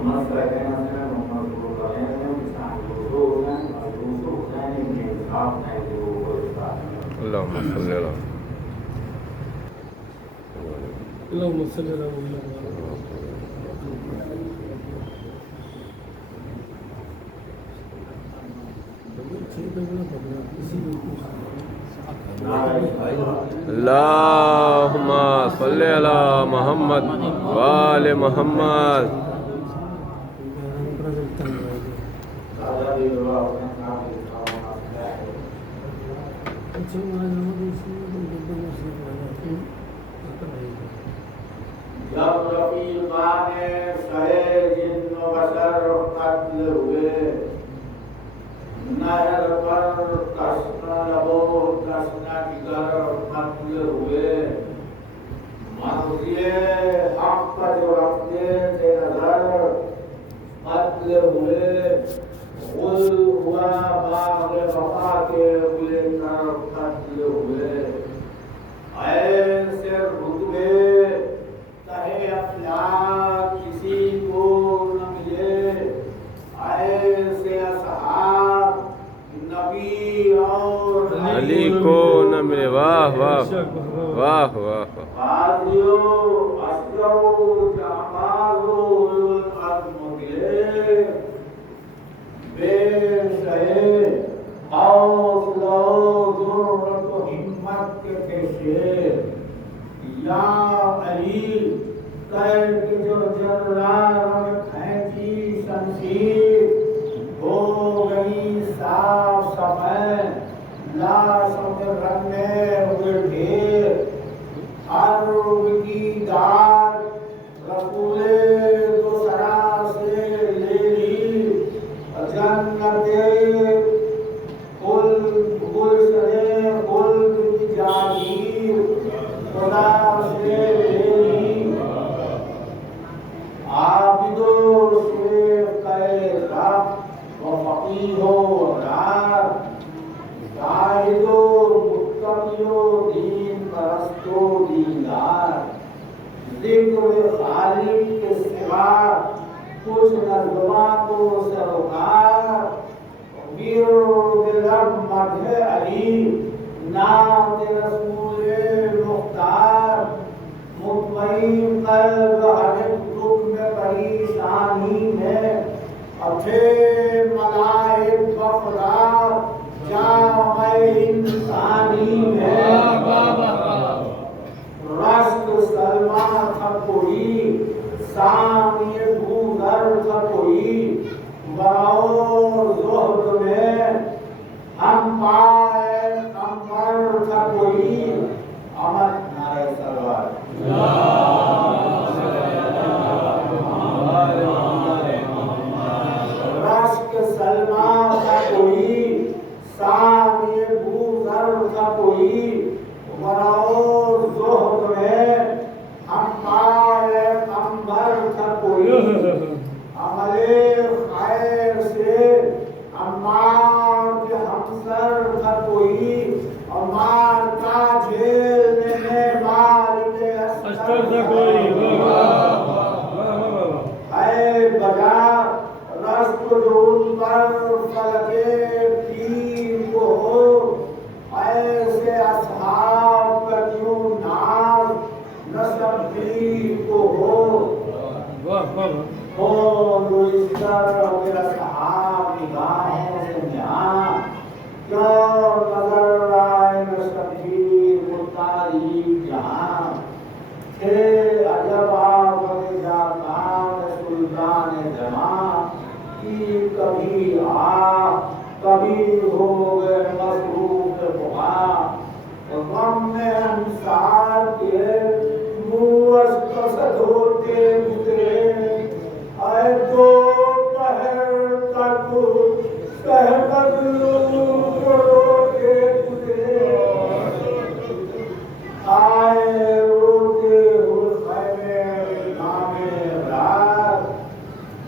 اللهم صل على اللهم صل على محمد اللهم صل على محمد وآل محمد. جب رفیقان شہے جن و بشر قتل ہوئے، نہر پر تشنہ لبو تشنہ جگر قتل ہوئے، مرضی حق کا جو رکھتے تھے نظر قتل ہوئے، غل ہوا باغ وفا کے ہوئے کر قتل ہوئے، ایسے رتبے تہے افلاک کسی کو نہ ملے، ایسے اصحاب نبی اور علی کو نہ ملے. واہ واہ واہ واہ. قاضیو اشجو جعبازو العظم ملے، بے شہے حوصلہ ضرورت و ہمت کے شیر، یا علی کہہ کے جو جرار کھینچی شمشیر، ہو گئی صاف صفائی لاشوں کے رنگے ہوئے ڈھیر، ہر روح کی داد رسول دو سرا سے لے لی، جنت گلشن خلد کی جاگیر خدا سے لے لی، عابدو شیخ رب و فقیہو نار، زاہدو متقیو دین پرستو دیندار، ذکر خالق کے سوا کچھ نہ زباں کو سروکار، لب مدح علی نام رسول مختار، مطمئن قلب ہر رکن پریشانی میں، اٹھے ملائک بخدا جامع انسانی میں، رشک سلمہ تھا کوئی سامی بوذر تھا کوئی، براؤ زہد میں ہم پائے کمبر تھا کوئی، امر نعرہ سروار رشک سلمہ تھا کوئی سامی بوذر تھا کوئی، براؤ زہد میں ہم پائے کمبر تھا کوئی، عمل خیر سے عمار کے ہمسر تھا کوئی، عمار کا جھیلنے میں مالک استر تھا کوئی، اے بجا رشک جو ان پر فلک پیر کو ہو، ایسے اصحاب کا کیوں ناز نسب پیر کو ہو، اور اس طرح میرا صحاب نگاہوں سے یہاں کیوں نظر آئے نشبیر و تاریخ جہاں، تھے عجب آفت جاکان سلطان جماں کی، کبھی کبھی ہو گئے مصروف بخا، غم میں انصار کے موش قصد ہوتے گزرے، اے دو پہر تک سہبت لوگ روتے گزرے، آئے روتے ہوئے خیمے نام رات،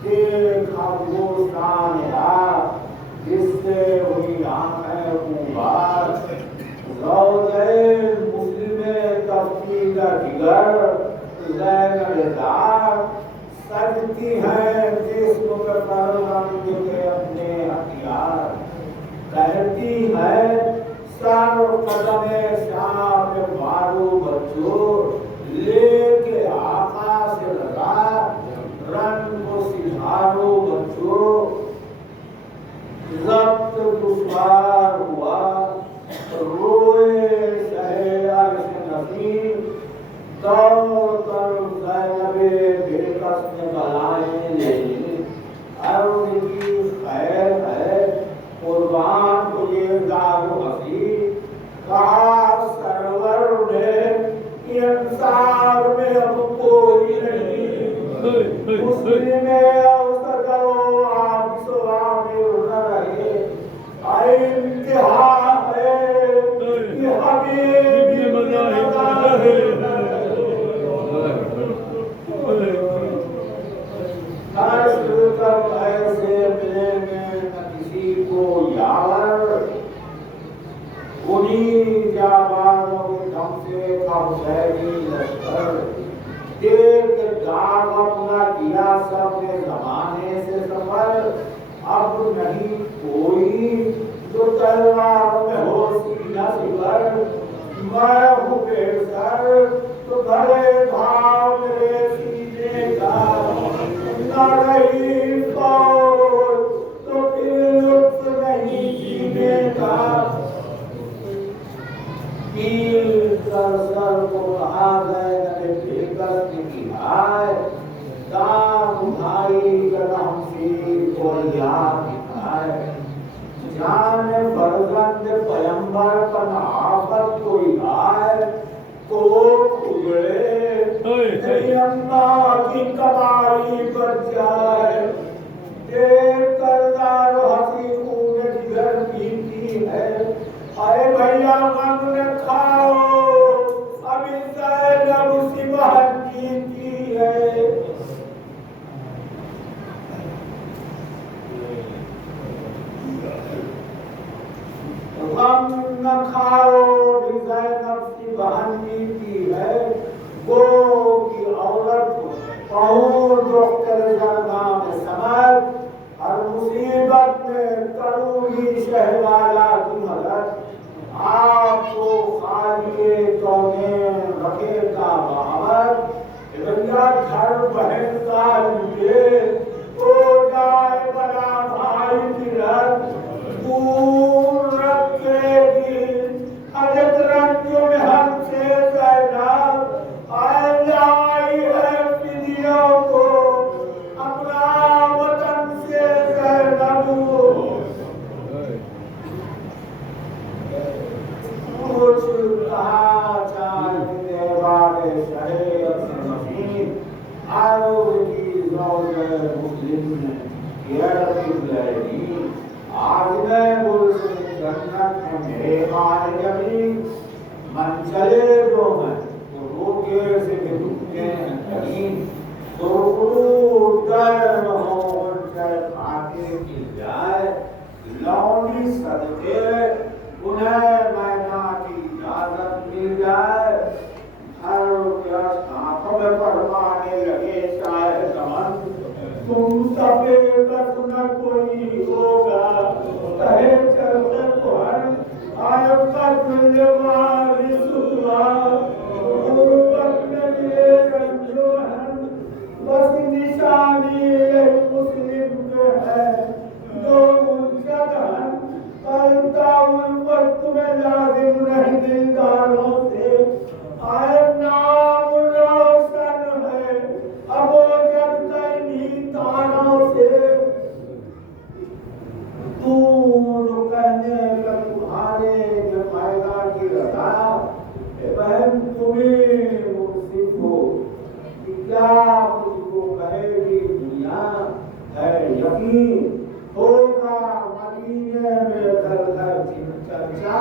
دیکھا گوشتان رات جس سے ہوئی آنکھیں خوبار، روضے مسلم تفقیدہ دیگر زینب دار، سجد कहती हैं जिस्म पे परवंद के अपने हथियार, कहती है सर कदमे शाह पे मारो बच्चों, लेके आकाश लगा रन को सिधारो बच्चों। जब्त दुश्वार हुआ रोए सहे अर्श नसीब, दौड़ कर ज़ैनबे बेकस ने बलाएं ले अर्ज़ की खैर है कुर्बान को ये दाग हसी। कहा सरवर ने इंसार में अब कोई नहीं, मुस्लिम औसत करो आप स्वामिर न रहे। इंतहा है कि हबीब तब ऐसे मिलेंगे न किसी को यार, उन्हीं जाबानों के दम से हुसैनी लश्कर, देख दाग अपना किया सबने जमाने से सफर। अब नहीं कोई जो तलवार में हो सीना सिवर, मैं हूँ बेसर तो भले भाव मेरे सीने का, न रही तो फिर लुत्फ नहीं जीने का। पीर कर सर को कहा गए न बेकस की हाय, दाम उठाई कदम से और याद दिखाए। जान फरजंद पैगंबर पर आफत कोई आए तो उजड़े, नहीं अम्मा की कमाई बच जाए। देख करदार हंसी खून जिगर पीती है, अरे भैया गम न खाओ अभी ज़ैनब उसी बहन जीती है। गम न खाओ भी ज़ैनब की बहन जीती है, वो की औरत पहुँच डॉक्टर जरगा में समझ, हर मुसीबत में करूँगी शहवाला की मदद। आपको खालिए कौने रखेगा बाबर, भैया घर बहन का लूटे हो जाए बड़ा भाई की रत, दूर रखेगी अजत रंजों में हमसे ज़ैनब। आई है फिदियों को अपना वतन से ज़ैनब। कुछ कहा चाहते वाले शहे अपने मशीन, आरो की ज़ौज़े मुस्लिम ये आज मैं बोल से जन्नत में मेरे मारे जमी, मन चले जो हैं तो रोके से भी रुके नहीं, तो उड़कर हो खाते की जाए लौंडी सदके, उन्हें मैना की इजाजत मिल जाए। हर आंखों में पड़वाने लगे चाहे दमन, तुम सबे कस न कोई होगा कहे चलते को हर आयब का कुल वारिस हुआ, गुरुबत में मिले रंजो हर, बस निशानी मुस्लिम के है जो उनका धन, करता उल्फत में लाजिम नहीं दिलदारों से। आए नाम रोशन है अब जब तैनी तारों से, दूर कहने का तुम्हारे जो फायदा की रहा बहन तुम्हें मुक्सिफ हो कि क्या मुझको कहेगी दुनिया है यकीन होगा मदीने में घर घर चर्चा।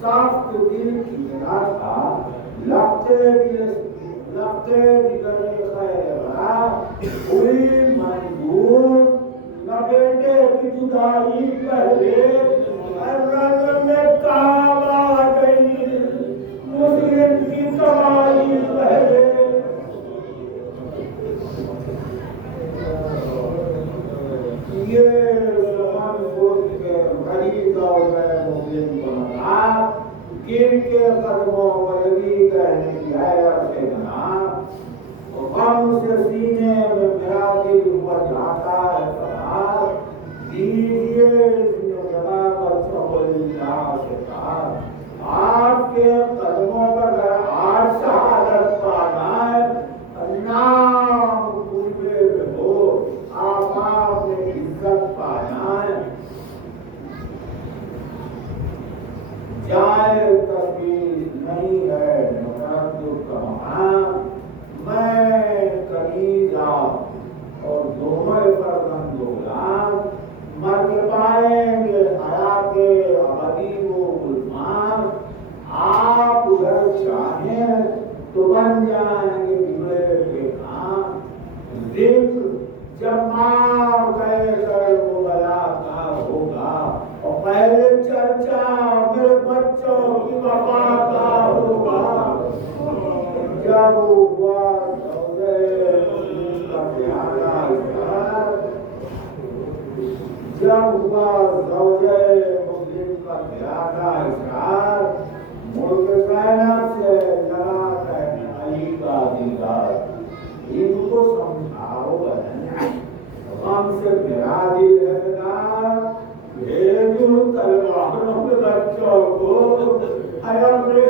साफ्त दिल की जना था लगते दिगरे खैरा हुई मजबूर, न बेटे की जुदाई पहले रंग में काम आ गई, मुस्लिम की कमाई पहले। किन के कदमों पर लगी कहने की हैरत से जनाब, गम से सीने में मेरा दिल ऊपर जाता है सवार, दीजिए जगह बच्चों को शिकार, आपके कदमों पर अगर आज शहादत पाना है, नाम पूरे में हो, आप ने इज्जत पाना है, जाए तस्वीर नहीं है नफरत कमा, मैं कनीजा और दोनों फर्जंद गुलाम, मर पाएंगे हयाते अबदी वो गुलमान, आप उधर चाहें तो बन जाएंगे बिगड़े के काम, जिक्र जब मार गए कर वो बला का होगा, और पहले चर्चा मेरे बच्चों की वफा का होगा, जब हुआ का प्यारा इकरार, जब हुआ ज़ौजे मुस्लिम का प्यारा इकरार, मुल्क कायनात से लगा कहने अली का दीदार, इनको समझाओ हमसे मेरा दिल है ना, भेजूं तलवारों में बच्चों को, अपने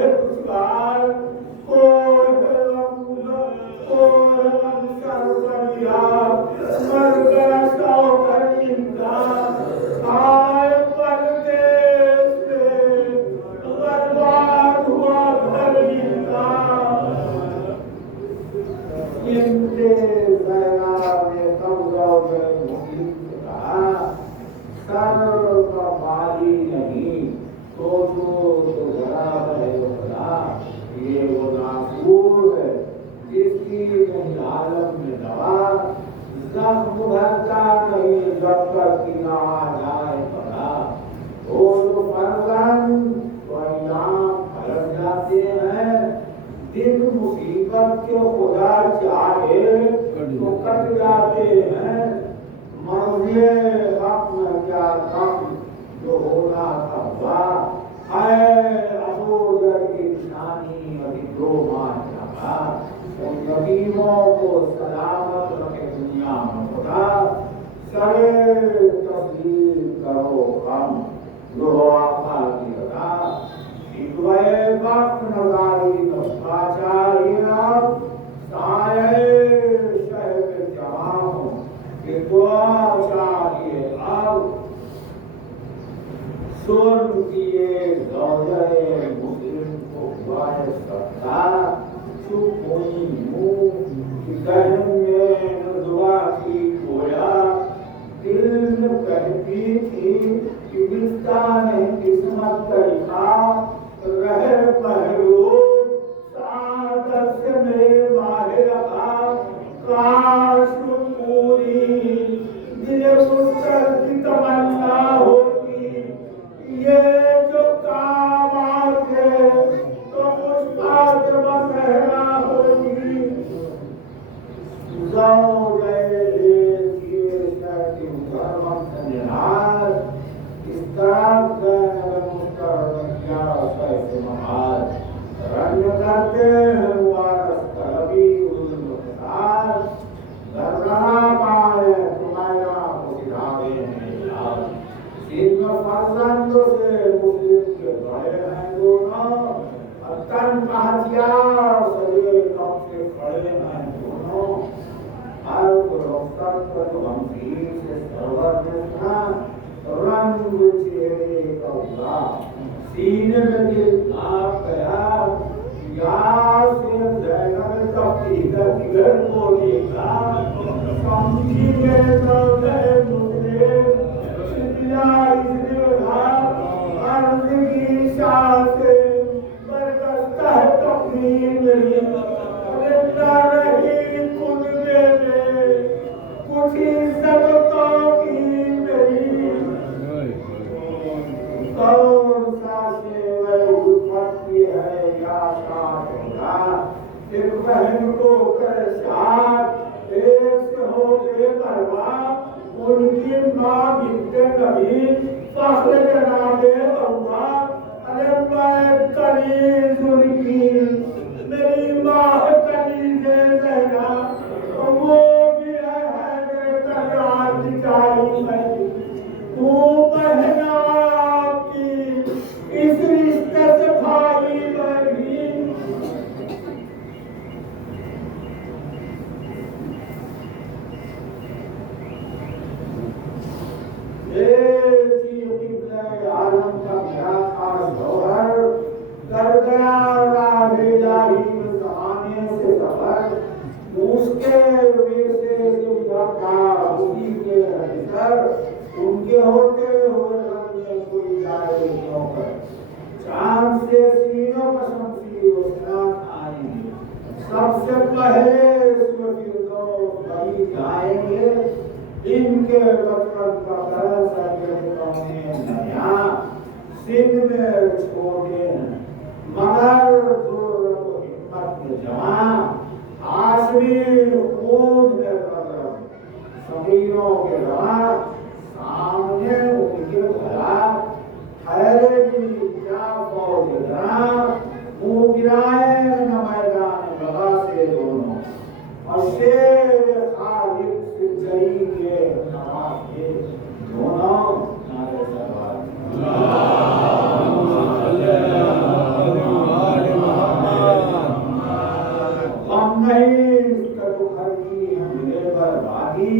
दुश्मन नहीं तो जरा है खुदा, ये वो नासूर है जिसकी नहीं आलम में दवा, जख्म भरता नहीं जब तक कि ना आ जाए पड़ा, वो जो फर्जंद परिणाम फलक जाते हैं, दिन मुसीबत के खुदा चाहे तो कट जाते हैं, मर्ज़े हक़ में क्या कम जो होना था हुआ, है अबू जर की निशानी अभी 2 माह रहा, उन यतीमों को सलामत रखे दुनिया में खुदा, सरे तस्लीम करो हम जो आका की रदा, शिकवे वक्त नज़ारी नफ़ाचारिया, साये शहर जवान के दुआ चाहिए अब, सुन किए ज़ौजे मुस्लिम को हुआए सकता, चुप हुई मुँह कि कहन में दुआ की गोया, दिल में कहती थी कि मिलता नहीं किस्मत का लिखा, रहे पहलू सादत से मेरे माहिर का, काश पूरी दिल मुस्तर की तमन्ना होती, ये जो काम आके तो उस बात मसहरा होगी, ज़ौजे ये शर्ती मुकरम संजनार, इस तरह का मुस्तरद क्या कैसे महार, रंग करते हैं मुबारक तलबी उल मुख्तार, दरगाह पाए तुम्हारा मुसिरावे हैं यार, इन फर्जंदों से मुस्लिम के बड़े हैं दोनों, तन का हथियार सजे कब से खड़े हैं दोनों, हर रुखसत पर गंभीर से सरवर में था, रंग चेहरे का उड़ा, सीने में दिल कांप गया, यार से जैनब का फिगर को देखा, समझी गए ज़ौजे मुस्लिम, अर्ज़ की शान से बरकता है तकमीर मेरी, रिंदा रही कुनबे में कुछ इज़्ज़त तो की मेरी, कौन सा शेर उल्फत है या शान होगा, एक बहन को कर साथ एक से हो बेपरवाह, उनकी माँ बिनते नबी फख्र जनाबे अल्लाह अरे मैं कनीज उनकी, मेरी माँ कनीज है जहरा, वो भी है मेरे कन्याज जाई नहीं। तू बहना आपकी इस रिश्ते से भाई बहनी। आलम का मेरा खास गौहर कर गया जमाने से सफर, उसके विरसे से था उसी के हरिसर, उनके होते हुए रंग में कोई जाए क्यों कर। चांद से सीनों पर शमशी रोशना आएंगे, सबसे पहले फिरदौस वही जाएंगे। इनके बचपन का तरस नया सिंध में छोड़े, मगर हिम्मत जमा आसमी खून में बदल समीरों के रवा सामने उनके भला ठहरेगी क्या फौज जरा, मुंह गिराए न मैदान बगा से दोनों, और शेर खालिद सिंचई के नवाज के दोनों नारे सवार। हम नहीं कटुखरी हमने बर्बादी,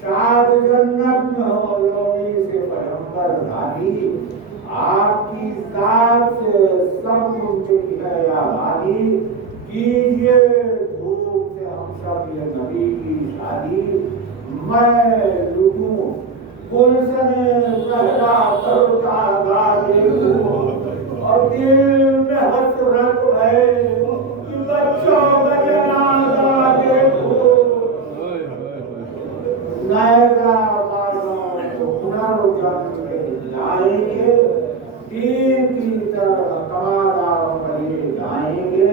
शाद जन्नत में हो लोगी से पैगंबर दादी, आपकी जात से सब कुछ है आबादी, कीजिए धूप से हम सब ये नबी की शादी। मैं लुटूं गुलशने पहला तरुता गाजे और दिल में हसरत है कि बच्चों का जनाजा देखो। नैरा बालों को पुनर्जन्म लाएंगे, तीर की तरह कमादारों पर ये जाएंगे,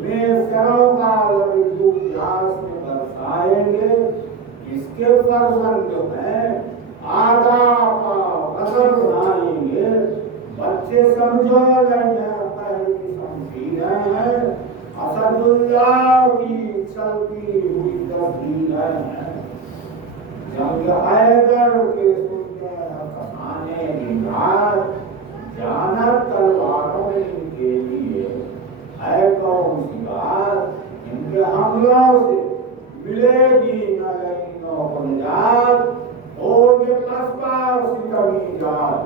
मैं सरों का लड़ू प्यास में बरसाएंगे। इसके फर्जंद जो है आदाब का असर बनाएंगे, बच्चे समझो की शमशीरें हैं, असदुल्लाह की चलती हुई तस्वीरें हैं। जंग हैदर के सुनते कहाने की रात, जानब तलवारों इनके लिए है कौन सी बात, इनके हमलों से मिलेगी न लड़ीनों को निजात, होगे पसपार सितमी जात,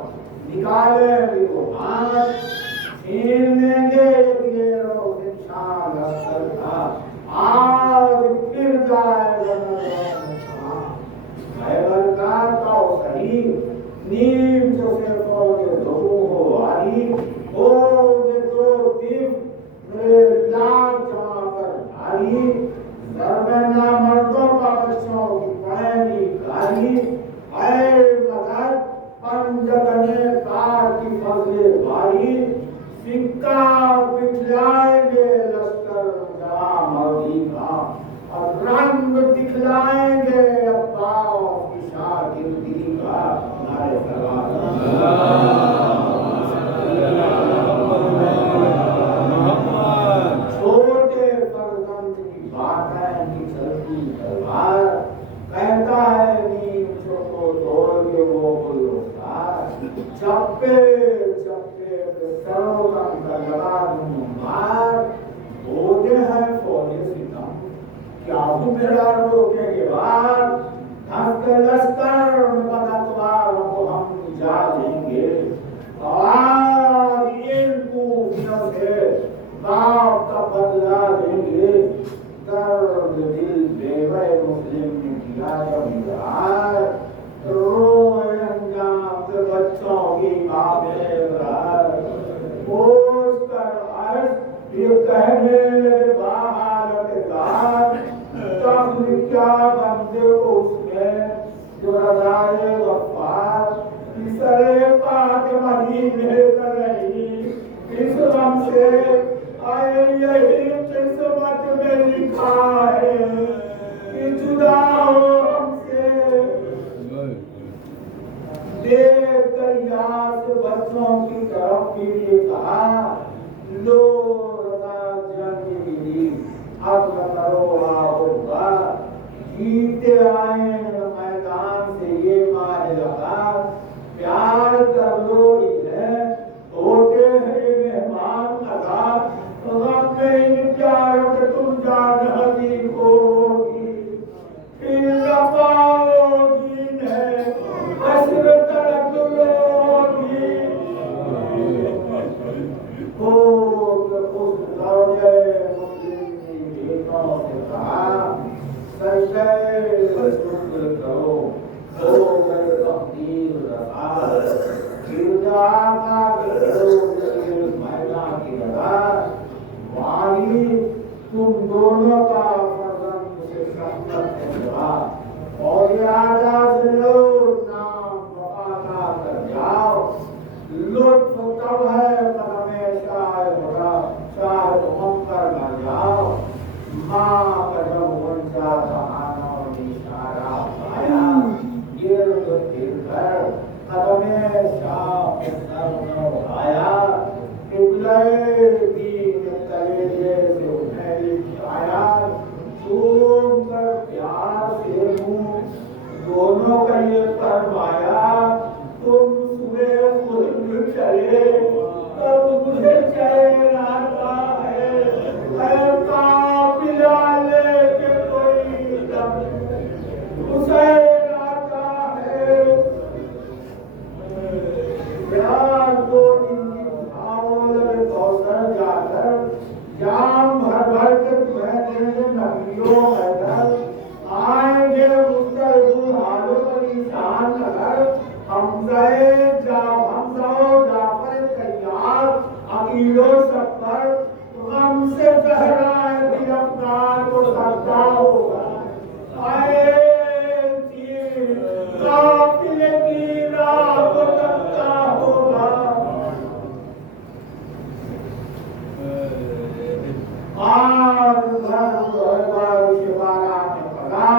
निकाले वो हाथ, छीन लेंगे ये रोज इंसान लश्कर का, आज फिर जाएगा खैबर का तो सही, नीम जो से फोगे दो हो आई, होगे दो दीप मेरे लाख जमा कर भारी, दरमियाना मर्दों का बच्चों की पैनी गाली, ऐ मदद पंजगने तार की फजले भारी, सिक्का बिखलाएंगे लश्कर जवा मर्दी का, और रंग दिखलाएंगे अब्बास की शागिर्दी का। नारे छोटे फर्जंद की बातें की चलती तलवार, कहता है नीम को तोड़ के वो गुलजार, चप्पे चप्पे पे सरों का लगा दूं मार, बोझे हैं फौजे सितम क्या हूँ मेरा रोकेंगे बार, धस के लश्कर में बदतवार को हम जा लेंगे, आज इन खूबियों से बाप का बदला लेंगे। दर्द दिल बेवे मुस्लिम ने किया जब इजहार, रोए अंजाम से बच्चों की काबेरार, पोस कर अर्श ये कहने बाहर दार, तब क्या बंदे को उसमें जो रजाए वफार, तीसरे पाक महीने कर रही इस गम से आए, यही किस्मत में लिखा है कि जुदा हो हमसे। देख कर याद बच्चों की तरफ के लिए कहा, लो रजा जंग की दी, अब करो होगा, जीते आए मैदान से ये मार लगा, प्यार कर लो इन्हें, होते हैं मेहमान अदा, गम में इन प्यारों के तुम जान हजी होगी, फिर पाओगी इन्हें, हसरत तड़प लोगी, हो उस दौरे मुस्लिम की बेटों से कहा, सजदे शुक्र करो, हो गए तकदीर रसा, किरदा का करो मैदान की लड़ा, वाली तुम दोनों का फर्जंद से शफकत है दुआ, और ये आजाद लो नाम वफादा कर जाओ, लुत्फ तब है कदमे शाह खुदा, शाह तुम पर न जाओ, माँ का जब वंशा बहाना और इशारा पाया, गिरद फिरकर कदमे शाह के सर में उठाया, किबले दीन तलेजे से उन्हें लिखाया, चूम कर प्यार से मुंह दोनों का ये फरमाया, तुम सुबह खुद चले तब मुझे चैन आता है, काफिला लेके कोई दम हुसैन आता है, प्यार दो दिन की उठाओ लगे कौसर जाकर, जाम भर भर के तुम्हें देंगे नबियों हैदर, आएंगे मुस्तलबुल हालों पर इंसान नगर, हमजाओ जाफर तैयार अकीलो सब पर, गम से जहरा दिल अफगान को सकता होगा, आए काफिले की राह को तकता होगा, आज घर बारिश बारा में पड़ा,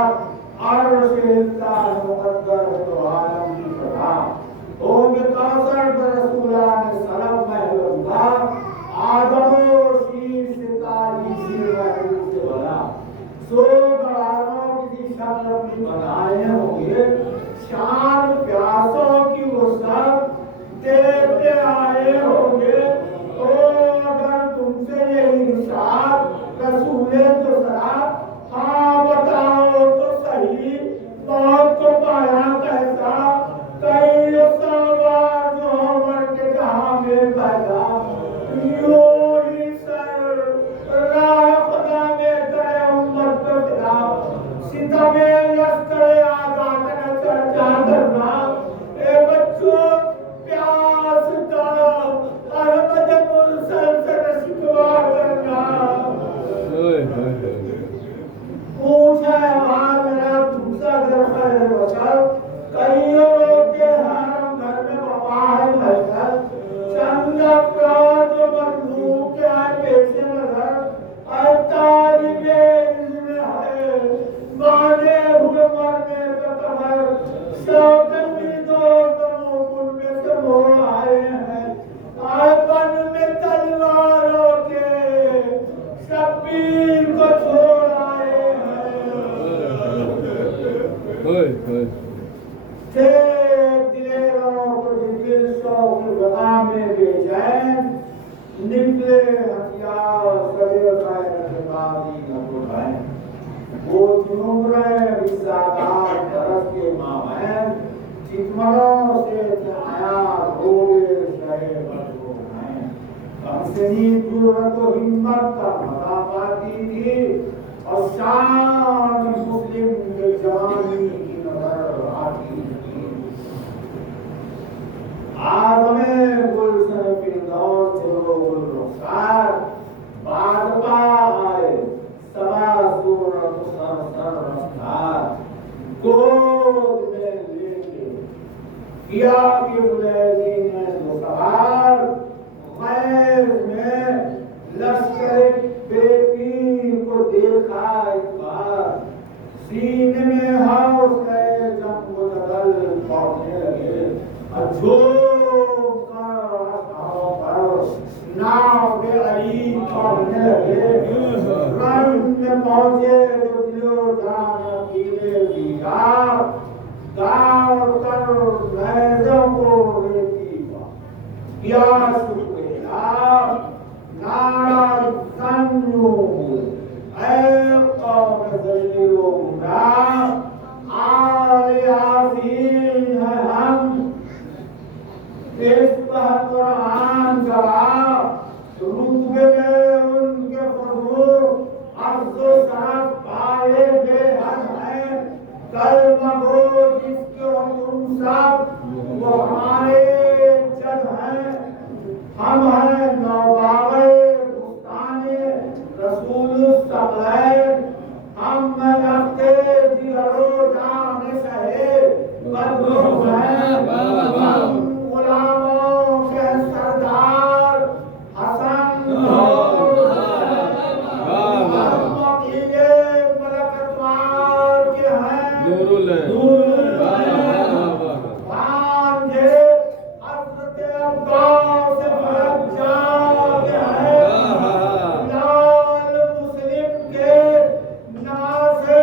अर्श इंसान मुकद्दर तो आलम की सदा, होंगे कौसर पर रसूला ने सलाम महबूबा, आदमो शीर से ताजी सिर महबूब से बना, सो गवारों की शक्ल अपनी बनाए होंगे, शान प्यासों की वो सब देते आए होंगे, तो अगर तुमसे ये इरशाद रसूले तो सरा, हाँ बताओ तो सही, मौत को पाया कैसा, कई सवार जो मर के जहां में पैदा, यूं ही सर राह खुदा में करे उम्मत पे फिदा, सितमे लश्कर आजाद न चर्चा करना, ए बच्चों प्यास का अहमद मुरसल से शिकवा करना, पूछे बात मेरा दूसरा दरख्त है बशर, कईयों के हरम घर में वफा है महफल, चंद अफराद जो मखलूक के आए पेश नजर, तालिबे इल्म है माने हुए मरने का कमर, शौकत की दोस्त मुकुल में से मोड़ आए हैं, आयपन में तलवारों के शब्बीर को छोड़ आए हैं, थे दिलेरों को दिल शौक वगा में बेचैन, निकले हथियार सभी कायनाती न उठाएं, वो जुमरे विसादार तरस के मामैन, चितमरों से आया रोबे शहे बदबू हैं, हमसे जरूरत और हिम्मत का मता पाती थी, और शान मुस्लिम के जवानी की नजर आती थी, आज़मे गुलशन फिरदौस चलो गुल रुखसार, बादपा आए सबा सूरत सर रफ्तार, गोद में लेके किया किबले ने दो सवार, गैर में लश्कर बेपीर को देखा एक बार, सीने में हौसले जंग मुतदल पहुंचने लगे, झूम कर وہ جس کے تم سب وہ ہمارے جد ہیں، ہم ہیں نوباوے گفتانے رسول الثقلین، ہم رکھتے جگر و جان شہے بدرو ہیں، ہم غلاموں کے سردار حسن ہم وکیلِ ملکتوار کے ہیں، نور بانجے حضرت عباس فرجا کے ہیں، لال مسلم کے نواسے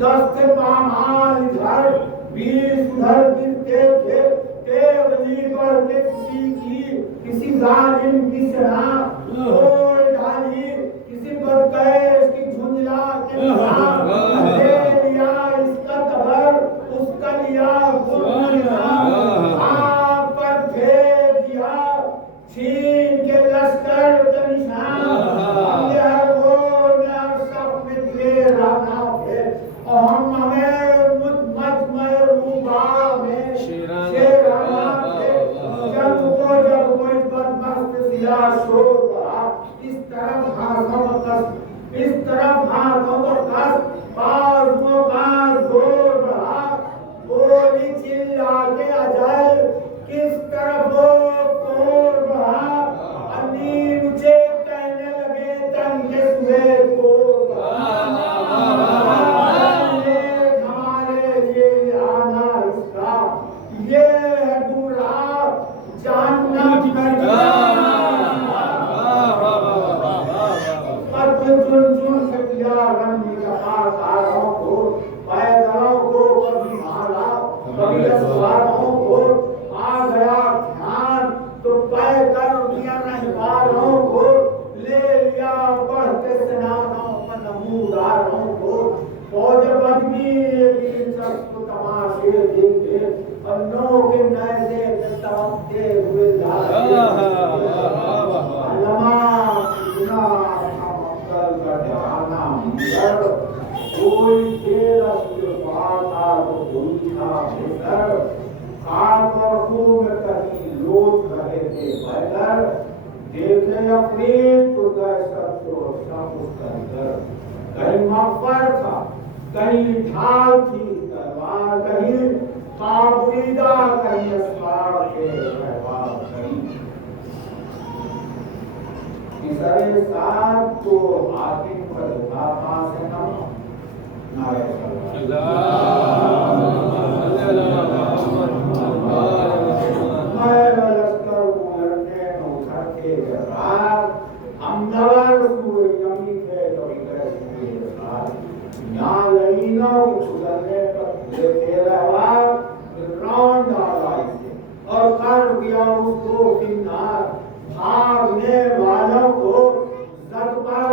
دست پامال ادھر 20 ادھر گرتے تھے، تیغلی پر کسی ظالم کی سنا توڑ ڈالی، کسی بدکیش کی جھنجلا کے نام لے لیا اس کا تبر، اس کا لیا گرنا آپ پر پھیر دیا چھین کے لشکر کا نشان، ہم نے ہر گور میں ہر صف میں دلے رانا تھے، اور ہم ہمیں مجمع روبا میں شیرانہ تھے، جب کوئی بدبخت سیاہ شور رہا، اس طرف ہاتھوں کا کس، اس طرف ہاتھوں کا کس، بازوؤں کا زور رہا، گولی چلا کے اجل کس طرف توڑ رہا، انی مجھے کہنے لگے تن کے سوے کو ہمارے لیے آنا اس کا یہ ہے گمراہ جہنم کا کہیں مغفر تھا، کہیں ڈھال تھی تلوار، کہیں پابریدہ، کہیں اسوار کے پہوار، کہیں کسرے ساتھ تو حاکم پر دھاپا سے نعرہ میں لشکر کو لڑنے میں اتر کے جرار، ہم نور سوئے یمی تھے کبھی کرے یہاں لئینوں کے چھلنے پر کھلے تیرہ وار رون ڈالا اسے اور کر دیا اس کو کنار، بھاگنے والوں کو زد پر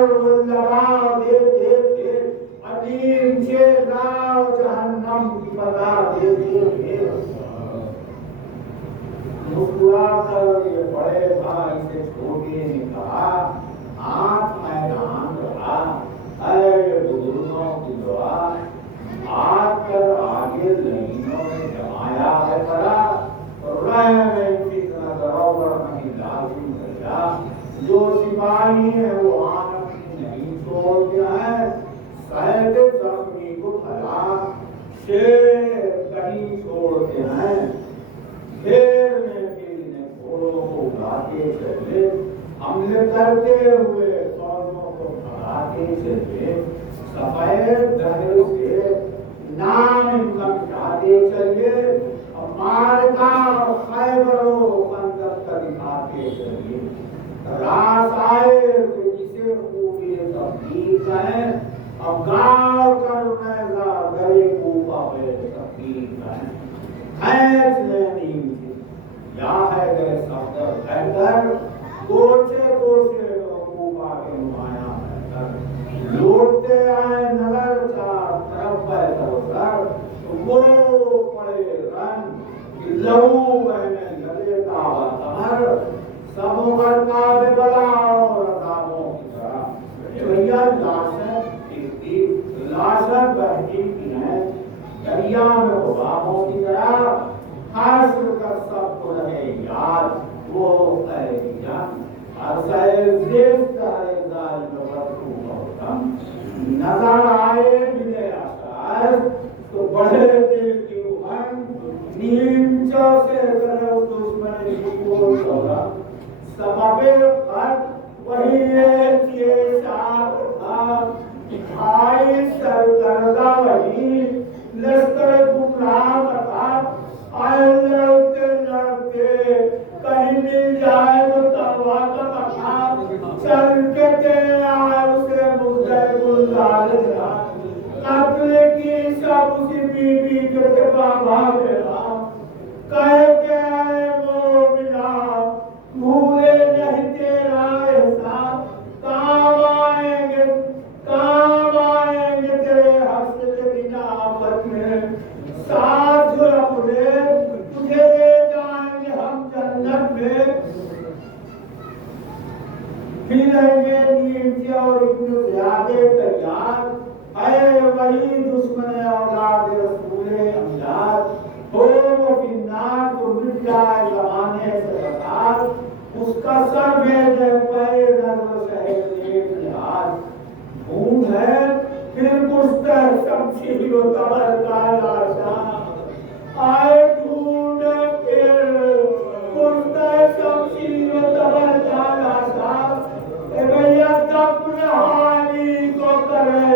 لگا دیتے تھے، عدیم چہرہ جہنم کی بتا دیتے تھے، مسکرا کر یہ بڑے بھائی سے چھوٹے نے کہا ہاتھ میدان رہا، اے بزرگوں کی دعا آج کر آگے لئینوں میں جمایا ہے پڑا، رہ میں کتنا دروگر نہیں لازم کریا، جو سپاہی ہے وہ آن اپنی نہیں چھوڑتے ہیں، سہد زخمی کو بھلا شیر کہیں چھوڑتے ہیں، बढ़ाते चले, हमले करते हुए फौजों को भगाते चले, सफेद दहर से नाम इनका मिटाते चले, और मारका खैबरो कंदक का दिखाते चले। रास आए तो जिसे खूबी तब्दील है, अब गाँव करुणेगा गले को पावे तब्दील है। खैच लेनी या है गए सफदर बेहतर, कोचे कोचे लोगों के नुमाया बेहतर, लौटते आए नगर चार तरफ बेहतर, वो पड़े रन कि लहू बहने लगे तावा तमर, सबों का बला और अदाबों की तरह। तो यह लाशें दिखती, लाशें बहती की हैं दरिया में हुबाबों की तरह, हासिल कर सबको रहे याद वो जान नजर आए बिने आशार तो बढ़े दिल की उमंग, नीमचों से करो दुश्मनी की कोई सौदा, सबबे खत वही एक ये साथ था, आई सरकरदा वही लश्कर गुमराह का, आए लड़ते लड़ते कहीं मिल जाए तो तलवा का पठार, चल के ते आए उसे मुझे गुलजार था, कत्ल की सब उसी बीबी के बाबा मेरा, कह के आए वो मिला भूले नहीं तेरा एहसान, काम आएंगे तेरे हस्ते के दिन आफत में, साथ अपने तुझे ले जाएंगे हम जन्नत में, मिलेंगे नीचे और इतने ज्यादा तैयार, है वही दुश्मन औलाद रसूले अमजाद, हो वो फिन्नार तो मिट जाए जमाने से बता, उसका सर भेजे पैर नजर शहर एक लिहाज, ढूंढ है फिर पुष्ट शमशीर व तबर का लाशा, आए ढूंढ फिर पुष्ट शमशीर व तबर का लाशा, ए भैया दफन हानी को करे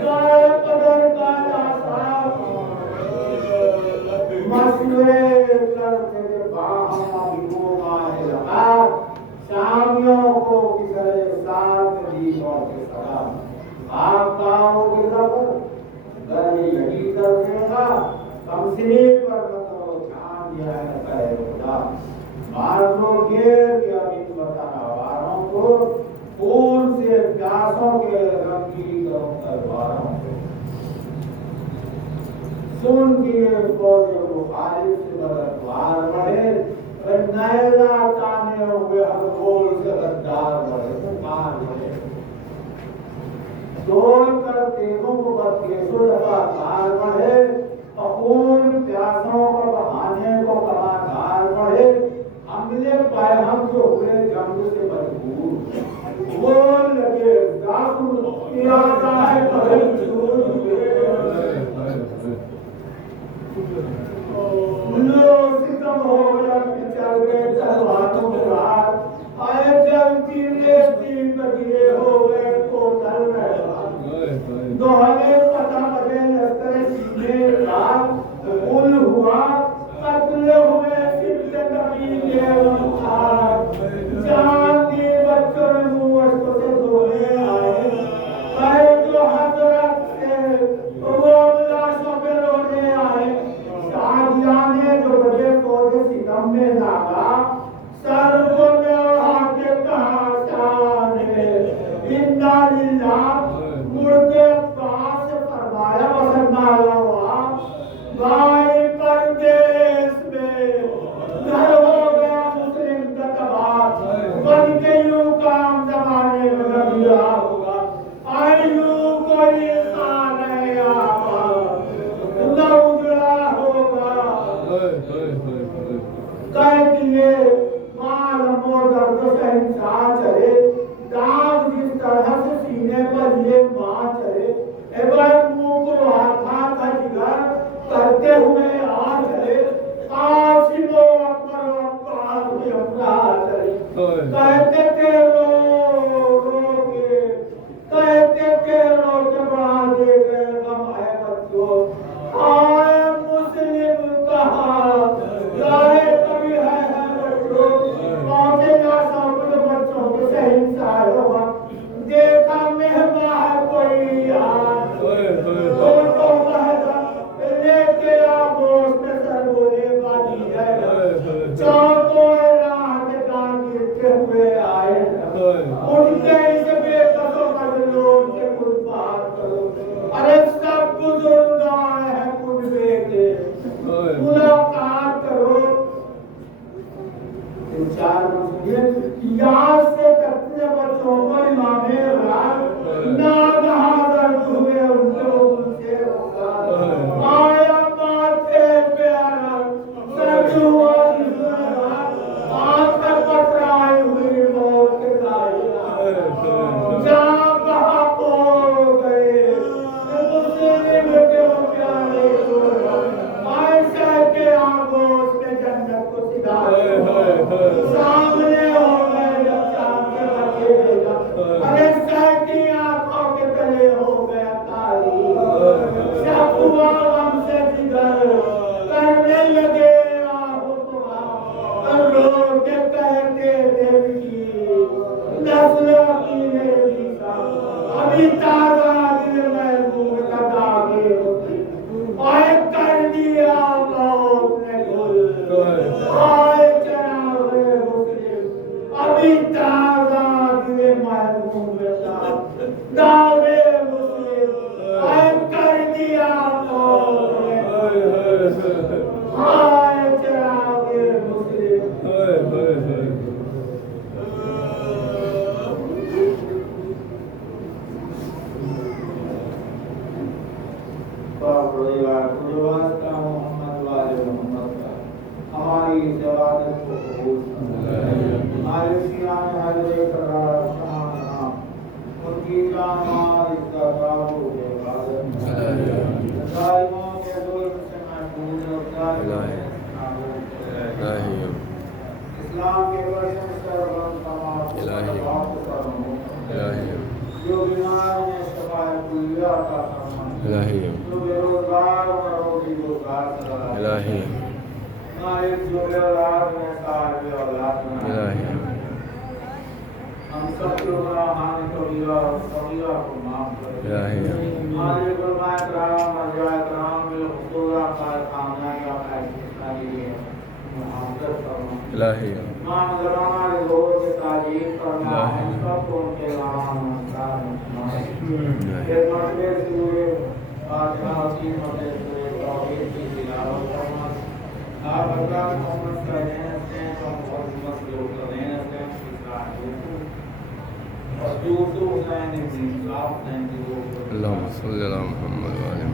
गाय पदर का लाशा, मसले करते बाहर भिगो माहे लगा, शामियों को किसरे साथ दी और के सलाम, आप पाओगे जबर गले यही कर देगा, कमसिनी पर मतलब ध्यान दिया है कहे खुदा, मार लोगे कि अब इन बतावारों को खून से प्यासों के रंगी करो तलवारों को, सुन के फौज मुखालिफ से मददगार बढ़े, नैला ताने हुए हर गोल से गद्दार बढ़े, मार बढ़े, डोल कर तेगों को बदकेशों लगातार बढ़े, खून प्यासों को बहाने को कमादार बढ़े, हमले पैहम जो हुए जंग से मजबूर, वो लगे दाखुल इरादा है कभी लो सितम हो गया चल गए तलवारों के हाथ, आए जलती रेती बगिरे हो गए तो डर रहे, दोहरे पता बदे लश्कर सीने रात, उल हुआ कत्ल हुए सिद्ध नबी के वंशार, जान दी बच्चों ने मुँह अश्कों से धोने आए, आए जो हजरत से वो लाशों पे रोने आए, शादियाने जो बड़े पौधे सितम में लागा, सर को मेरा के कहा शाने, इन्ना लिल्लाह मुड़ के पास फरमाया वसन्ना लवा, भाई परदेश में घर हो गया मुस्लिम का तबाह, बन के यूं काम जमाने में लगा होगा, आयु कोई खाने आवा न उजड़ा होगा, कह दिए माल मोदर तो सहनशाह चले, दाग जिस तरह से सीने पर ये माँ चले, एवं मुंह को हाथा का जिगर करते हुए आ चले, आसिमो अकबर अब्बास भी अपना चले, कहते थे रो के बढ़ा दे गए गम है बच्चों आए मुस्लिम कहा जाए कभी है बच्चों पहुंचे ना सब बच्चों के सही होगा देखा मेहमा है कोई तो लेके आगोश में सर बोले बाजी है चौको रात गांधी के हुए आए उनके इस बेकसों का लोग के कुछ बात करो अरे सब बुजुर्ग आए हैं कुछ बेटे मुलाकात करो चार यहाँ से तकने बच्चों को इमामे रात नागहादर हुए उनके उनसे होगा आया माथे पे आना सच हुआ आंख पथराई हुई मौत के दायरा जहाँ कहाँ को गए मुस्लिम के प्यारे आयशा के आगोश में जन्नत को सिधा सामने हो गए जब चांद के बच्चे देखा अरे सर की आंखों के तले हो गया काली सब हुआ हमसे जिगर करने लगे और लोग के कहते देवी नस्लों की देवी का अभी ताजा दिल में मुंह का दागे और कर दिया मौत ने गुल आए चढ़ावे मुस्लिम अभी ताजा दिल में मुंह का दागे मुस्लिम आए कर दिया मौत ने गुल आए चढ़ावे मुस्लिम हमारी इबादत को कबूल हमारे सियाम हजरे करार समाना उनकी जान इसका काबू है इबादत दाइमों के दो से महफूज इस्लाम के वर्षन सर्वम तमाम जो बीमार ने शफाअत कुलिया का फरमान जो बेरोजगार और रोजी रोजगार इलाही मालिक जो औलाद में साहिब औलाद इलाही हम सब गुनाहान कबीरा और सगीरा को माफ कर इलाही मालिक फरमाए कराम अजाए कराम में हुजूरा का कामना का फैसला लिए मुहब्बत फरमा इलाही मान जमाना के लोगों के ताजीब करना हम सबको उनके नाम नमस्कार एक मर्तबे सूरे फातिहा की मर्तबे सूरे तौहीद की तिलावत करना आप अल्लाह मोहम्मद का रहने से तो बहुत मसलूक रहने से और दूर हुसैन इब्न साफ ने अल्लाहुम्मा सल्ली अला मुहम्मद व अला